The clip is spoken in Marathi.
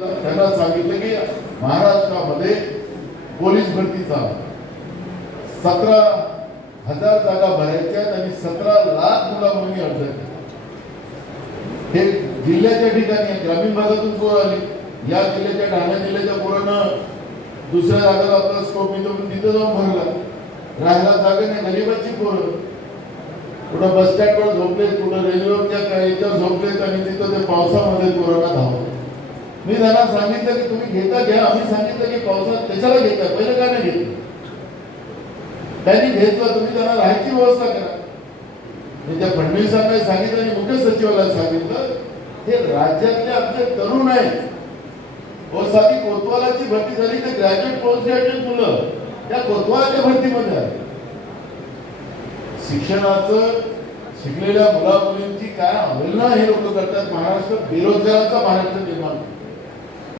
त्यांना सांगितलं की महाराष्ट्रामध्ये पोलीस भरतीचा सतरा हजार जागा भरायच्या आणि सतरा लाख मुला अर्ज हे जिल्ह्याच्या ठिकाणी आहे. ग्रामीण भागातून पोरं आली. या जिल्ह्याच्या ठाणे जिल्ह्याच्या पोरानं दुसऱ्या जागा आपला स्कोप मिळतो तिथं जाऊन भरला. राहायला जागा नाही गरीबाची पोरं. कुठं बस स्टँडवर झोपलेत कुठं रेल्वेच्या याच्यावर झोपलेत आणि तिथं ते पावसामध्ये पोरांना धावत मी त्यांना सांगितलं की तुम्ही घेता घ्या. आम्ही सांगितलं की पावसात कशाला घेता. पहिलं का नाही घेतलं. त्यांनी घेतलं. तुम्ही त्यांना राहायची व्यवस्था करा. मी त्या फडणवीसांना सांगितलं आणि मुख्य सचिवाला सांगितलं हे राज्यातले आमचे तरुण आहेत. हो साधी कोतवालाची भरती झाली. तर ग्रॅज्युएट पोस्ट ग्रॅज्युएट मुलं त्या कोतवालाच्या भरतीमध्ये आहे शिक्षणाचं शिकलेल्या मुला मुलींची काय अवहेलना हे लोक करतात. महाराष्ट्र बेरोजगाराचा महाराष्ट्र निर्माण